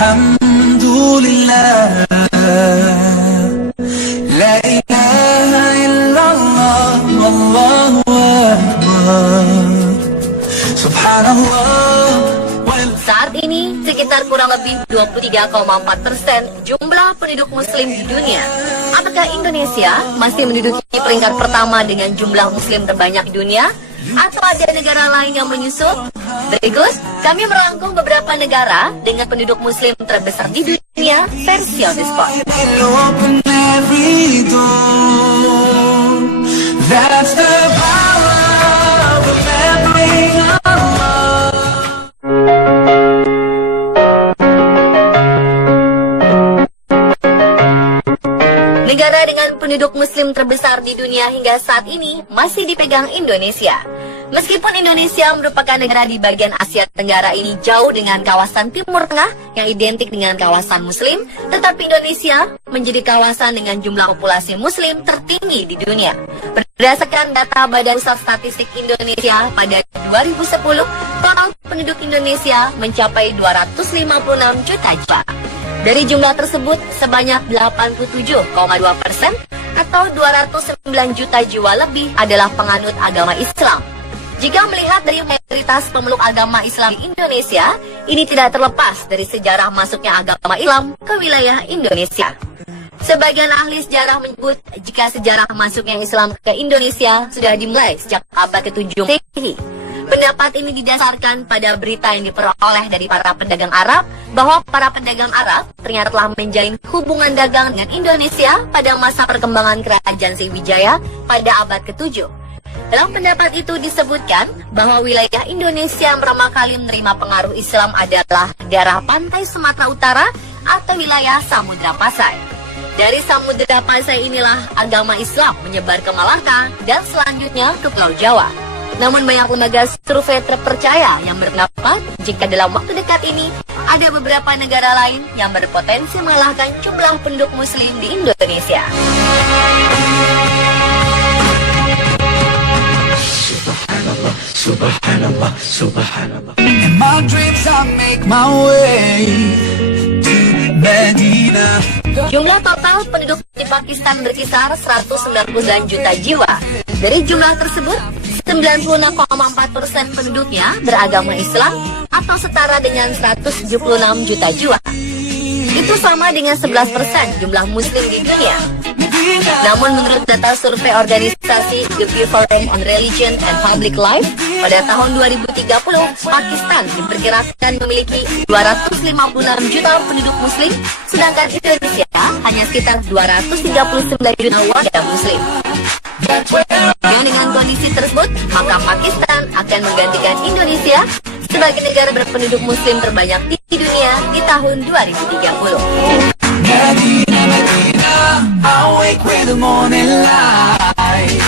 Alhamdulillah, la ilaha illallah, wallahu akbar, subhanallah. Saat ini, sekitar kurang lebih 23,4% jumlah penduduk muslim di dunia. Apakah Indonesia masih menduduki peringkat pertama dengan jumlah muslim terbanyak di dunia? Atau ada negara lain yang menyusul? Berikut, kami merangkum beberapa negara dengan penduduk muslim terbesar di dunia versi On The Spot. Negara dengan penduduk muslim terbesar di dunia hingga saat ini masih dipegang Indonesia. Meskipun Indonesia merupakan negara di bagian Asia Tenggara ini jauh dengan kawasan Timur Tengah yang identik dengan kawasan muslim, tetapi Indonesia menjadi kawasan dengan jumlah populasi muslim tertinggi di dunia. Berdasarkan data Badan Pusat Statistik Indonesia pada 2010, total penduduk Indonesia mencapai 256 juta jiwa. Dari jumlah tersebut, sebanyak 87,2% atau 209 juta jiwa lebih adalah penganut agama Islam. Jika melihat dari mayoritas pemeluk agama Islam di Indonesia, ini tidak terlepas dari sejarah masuknya agama Islam ke wilayah Indonesia. Sebagian ahli sejarah menyebut jika sejarah masuknya Islam ke Indonesia sudah dimulai sejak abad ke-7 Masehi. Pendapat ini didasarkan pada berita yang diperoleh dari para pedagang Arab bahwa para pedagang Arab ternyata telah menjalin hubungan dagang dengan Indonesia pada masa perkembangan kerajaan Sriwijaya pada abad ke-7. Dalam pendapat itu disebutkan bahwa wilayah Indonesia yang pertama kali menerima pengaruh Islam adalah daerah pantai Sumatera Utara atau wilayah Samudra Pasai. Dari Samudra Pasai inilah agama Islam menyebar ke Malaka dan selanjutnya ke Pulau Jawa. Namun banyak lembaga survei terpercaya yang berpendapat jika dalam waktu dekat ini ada beberapa negara lain yang berpotensi mengalahkan jumlah penduduk muslim di Indonesia. Subhanallah, subhanallah, subhanallah. In my dreams I make my way to Medina. Jumlah total penduduk di Pakistan berkisar 199 juta jiwa. Dari jumlah tersebut, 96,4% penduduknya beragama Islam atau setara dengan 176 juta jiwa. Itu sama dengan 11% jumlah muslim di dunia. Namun menurut data survei organisasi The Pew Forum on Religion and Public Life, pada tahun 2030, Pakistan diperkirakan memiliki 256 juta penduduk muslim, sedangkan Indonesia hanya sekitar 239 juta warga muslim. Dengan kondisi tersebut, maka Pakistan akan menggantikan Indonesia sebagai negara berpenduduk muslim terbanyak di dunia di tahun 2030. Medina, Medina, awake with the morning light.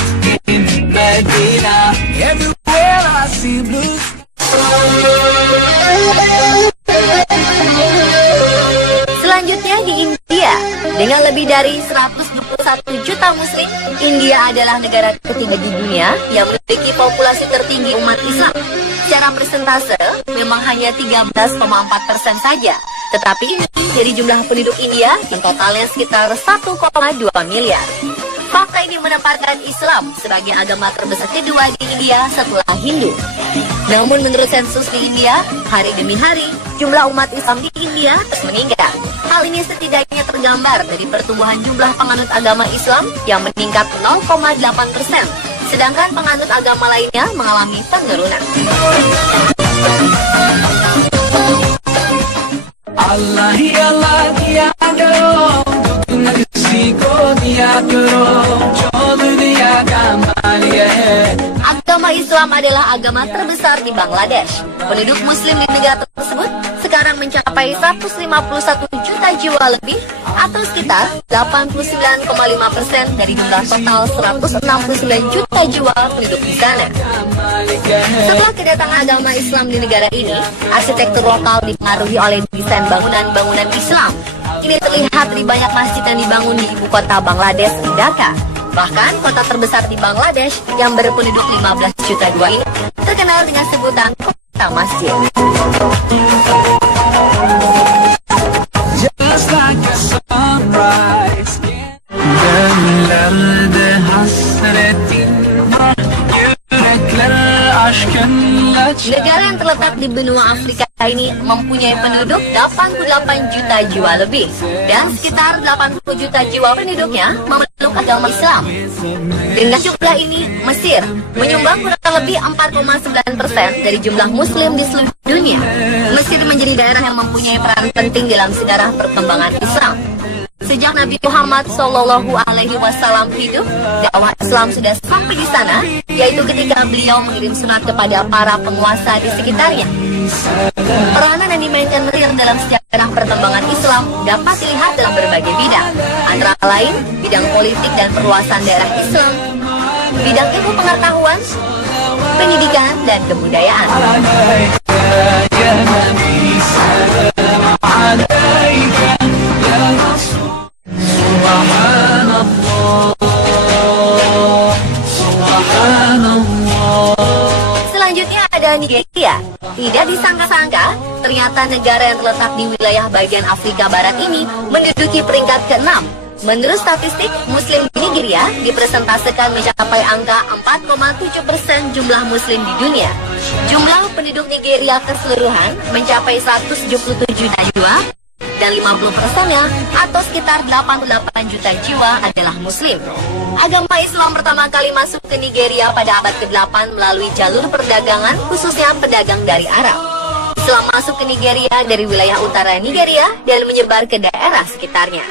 In Medina, everywhere I see blue. Selanjutnya di India, dengan lebih dari 121 juta muslim, India adalah negara ketiga di dunia yang memiliki populasi tertinggi umat Islam. Secara persentase, memang hanya 13,4% saja. Tetapi ini dari jumlah penduduk India yang totalnya sekitar 1,2 miliar. Fakta ini menempatkan Islam sebagai agama terbesar kedua di India setelah Hindu. Namun menurut sensus di India, hari demi hari, jumlah umat Islam di India terus meningkat. Hal ini setidaknya tergambar dari pertumbuhan jumlah penganut agama Islam yang meningkat 0,8%, sedangkan penganut agama lainnya mengalami penurunan. Allah ya Allah kiya karo, dunia kisi ko diya karo, jo dunia ka maliye. Agama Islam adalah agama terbesar di Bangladesh. Penduduk muslim di negara tersebut sekarang mencapai 151 juta jiwa lebih atau sekitar 89,5% dari jumlah total 169 juta jiwa penduduk di sana. Setelah kedatangan agama Islam di negara ini, arsitektur lokal dipengaruhi oleh desain bangunan-bangunan Islam. Ini terlihat dari banyak masjid yang dibangun di ibu kota Bangladesh, Dhaka. Bahkan kota terbesar di Bangladesh yang berpenduduk 15 juta jiwa ini terkenal dengan sebutan kota masjid. Negara yang terletak di benua Afrika ini mempunyai penduduk 88 juta jiwa lebih, dan sekitar 80 juta jiwa penduduknya memeluk agama Islam. Dengan jumlah ini, Mesir menyumbang kurang lebih 4,9% dari jumlah Muslim di seluruh dunia. Mesir menjadi daerah yang mempunyai peran penting dalam sejarah perkembangan Islam. Sejak Nabi Muhammad SAW hidup, dakwah Islam sudah sampai di sana, yaitu ketika beliau mengirim surat kepada para penguasa di sekitarnya. Peranan yang dimainkan Mesir dalam sejarah perkembangan Islam dapat dilihat dalam berbagai bidang, antara lain bidang politik dan perluasan daerah Islam, bidang ilmu pengetahuan, pendidikan, dan kebudayaan. Selanjutnya ada Nigeria. Tidak disangka-sangka, ternyata negara yang terletak di wilayah bagian Afrika Barat ini menduduki peringkat ke-6. Menurut statistik, Muslim di Nigeria dipresentasikan mencapai angka 4,7% jumlah Muslim di dunia. Jumlah penduduk Nigeria keseluruhan mencapai 177 juta jiwa, dan 50%-nya atau sekitar 88 juta jiwa adalah Muslim. Agama Islam pertama kali masuk ke Nigeria pada abad ke-8 melalui jalur perdagangan, khususnya pedagang dari Arab. Islam masuk ke Nigeria dari wilayah utara Nigeria dan menyebar ke daerah sekitarnya.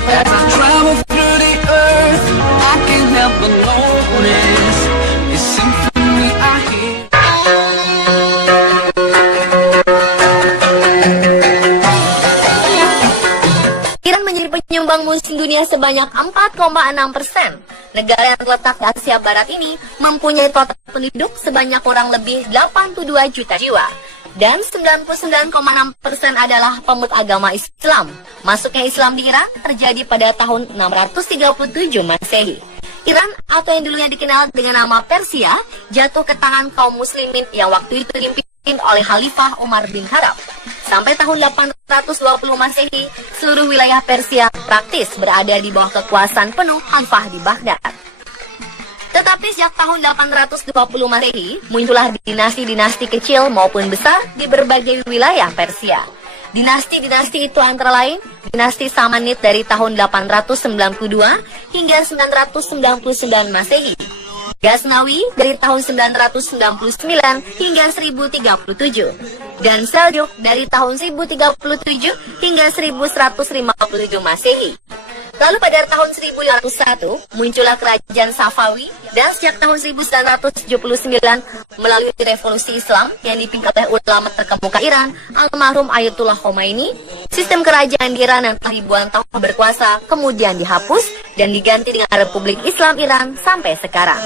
As I travel through the earth, I can't help but notice it's symphony I hear. Iran menjadi penyumbang Muslim dunia sebanyak 4,6%. Negara yang terletak di Asia Barat ini mempunyai total penduduk sebanyak kurang lebih 82 juta jiwa. Dan 99,6% adalah pemeluk agama Islam. Masuknya Islam di Iran terjadi pada tahun 637 Masehi. Iran atau yang dulunya dikenal dengan nama Persia jatuh ke tangan kaum muslimin yang waktu itu dipimpin oleh Khalifah Umar bin Khattab. Sampai tahun 820 Masehi, seluruh wilayah Persia praktis berada di bawah kekuasaan penuh Khalifah di Baghdad. Tetapi sejak tahun 820 Masehi, muncullah dinasti-dinasti kecil maupun besar di berbagai wilayah Persia. Dinasti-dinasti itu antara lain dinasti Samanid dari tahun 892 hingga 999 Masehi, Ghaznawi dari tahun 999 hingga 1037, dan Seljuk dari tahun 1037 hingga 1157 Masehi. Lalu pada tahun 1501 muncullah kerajaan Safawi, dan sejak tahun 1979 melalui revolusi Islam yang dipimpin oleh ulama terkemuka Iran, almarhum Ayatullah Khomeini, sistem kerajaan di Iran yang telah ribuan tahun berkuasa kemudian dihapus dan diganti dengan Republik Islam Iran sampai sekarang.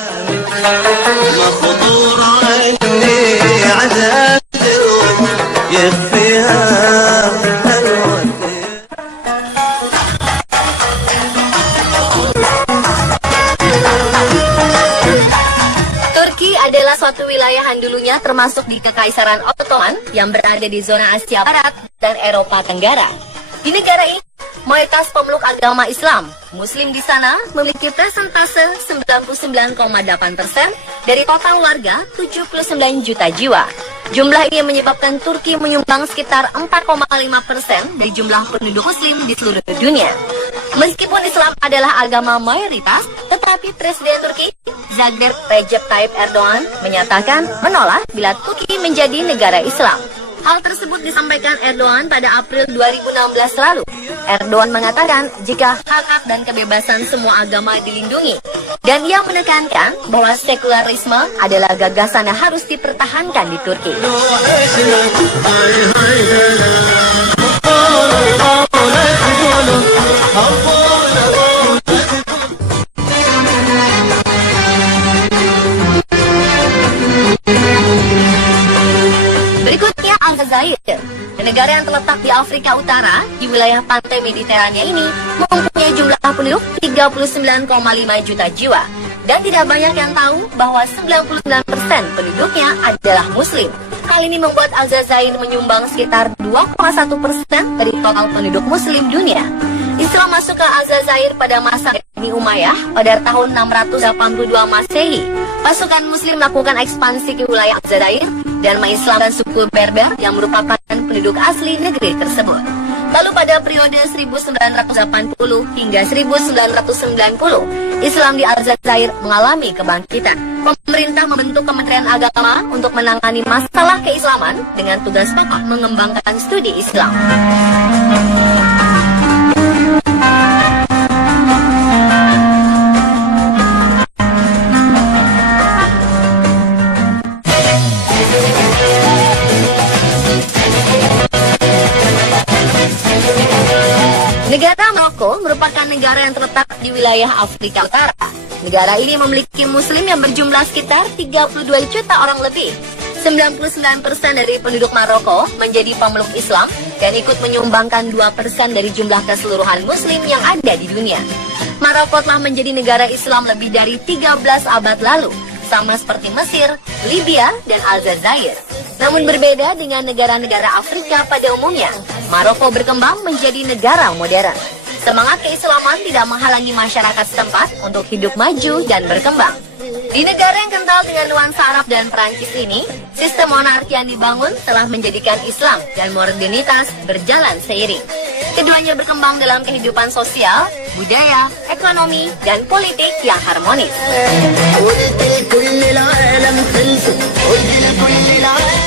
Adalah suatu wilayah yang dulunya termasuk di Kekaisaran Ottoman yang berada di zona Asia Barat dan Eropa Tenggara. Di negara ini, mayoritas pemeluk agama Islam. Muslim di sana memiliki persentase 99,8% dari total warga 79 juta jiwa. Jumlah ini menyebabkan Turki menyumbang sekitar 4,5% dari jumlah penduduk Muslim di seluruh dunia. Meskipun Islam adalah agama mayoritas, tetapi Presiden Turki Recep Tayyip Erdogan menyatakan menolak bila Turki menjadi negara Islam. Hal tersebut disampaikan Erdogan pada April 2016 lalu. Erdogan mengatakan jika hak-hak dan kebebasan semua agama dilindungi, dan ia menekankan bahwa sekularisme adalah gagasan yang harus dipertahankan di Turki. Berikutnya Aljazair, negara yang terletak di Afrika Utara di wilayah pantai Mediterania ini mempunyai jumlah penduduk 39,5 juta jiwa, dan tidak banyak yang tahu bahwa 99% penduduknya adalah Muslim. Hal ini membuat Aljazair menyumbang sekitar 2,1% dari total penduduk Muslim dunia. Islam masuk ke Aljazair pada masa Bani Umayyah pada tahun 682 Masehi. Pasukan Muslim melakukan ekspansi ke wilayah Aljazair dan mengislamkan suku Berber yang merupakan penduduk asli negeri tersebut. Lalu pada periode 1980 hingga 1990, Islam di Aljazair mengalami kebangkitan. Pemerintah membentuk Kementerian Agama untuk menangani masalah keislaman dengan tugas pokok mengembangkan studi Islam. Negara Maroko merupakan negara yang terletak di wilayah Afrika Utara. Negara ini memiliki muslim yang berjumlah sekitar 32 juta orang lebih. 99% dari penduduk Maroko menjadi pemeluk Islam dan ikut menyumbangkan 2% dari jumlah keseluruhan muslim yang ada di dunia. Maroko telah menjadi negara Islam lebih dari 13 abad lalu, sama seperti Mesir, Libya, dan Aljazair. Namun berbeda dengan negara-negara Afrika pada umumnya, Maroko berkembang menjadi negara modern. Semangat keislaman tidak menghalangi masyarakat setempat untuk hidup maju dan berkembang. Di negara yang kental dengan nuansa Arab dan Perancis ini, sistem monarki yang dibangun telah menjadikan Islam dan modernitas berjalan seiring. Keduanya berkembang dalam kehidupan sosial, budaya, ekonomi, dan politik yang harmonis.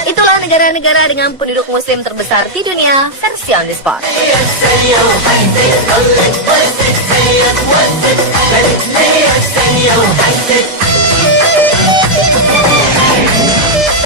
Itulah negara-negara dengan penduduk muslim terbesar di dunia, versi On The Spot.